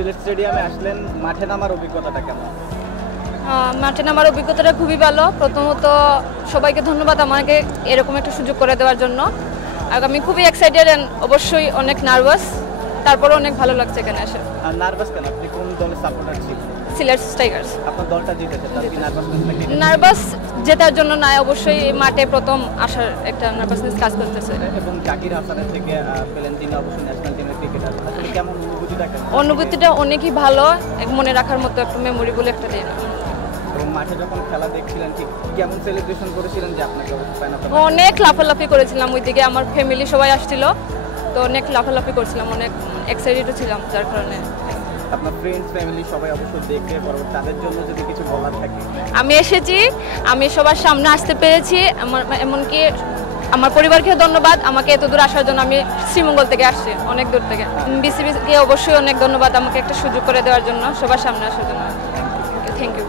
সিলেট স্টেডিয়ামে আসলেন, মাঠে নামার অভিজ্ঞতাটা কেমন? মাঠে নামার অভিজ্ঞতাটা খুবই ভালো। প্রথমত সবাইকে ধন্যবাদ আমাকে এরকম একটা সুযোগ করে দেওয়ার জন্য। আর আমি খুবই এক্সাইটেড অ্যান্ড অবশ্যই অনেক নার্ভাস, তারপরে অনেক ভালো লাগছে এখানে এসে। আর নার্ভাস কেন? আপনি কোন দলের সাপোর্টার ছিলেন? সিলেট টাইগার্স। আপনার দলটা জিতেছে, তার কি নার্ভাসনেস নাকি? নার্ভাস জেতার জন্য না, অবশ্যই মাঠে প্রথম আসার একটা নার্ভাসনেস কাজ করতেছে। এবং জাকির হাসানের থেকে পেলেন, তিনি অবশ্যই ন্যাশনাল টিমের ক্রিকেটার। আসলে কেমন অনুভূতিটা কেমন? অনুভূতিটা অনেকই ভালো, মনে রাখার মতো একটা মেমোরেবল একটা দিন। এবং মাঠে যখন খেলা দেখছিলেন ঠিক কেমন সেলিব্রেশন করেছিলেন যে আপনাকে ফ্যান অফ? অনেক লাফালাফি করেছিলাম, ওইদিকে আমার ফ্যামিলি সবাই আসছিল, তো অনেক লাফালাফি করছিলাম, অনেক এক্সাইটেড ছিলাম যার কারণে। আপনার ফ্রেন্ডস ফ্যামিলি সবাই অবশ্যই দেখবে, পরবর্তী তাদের জন্য যদি কিছু বলার থাকে। আমি এসেছি, আমি সবার সামনে আসতে পেরেছি, এমনকি আমার পরিবারকেও ধন্যবাদ আমাকে এত দূর আসার জন্য। আমি শ্রীমঙ্গল থেকে আসছি, অনেক দূর থেকে। বিসিবিকে অবশ্যই অনেক ধন্যবাদ আমাকে একটা সুযোগ করে দেওয়ার জন্য, সবার সামনে আসার জন্য। Thank you.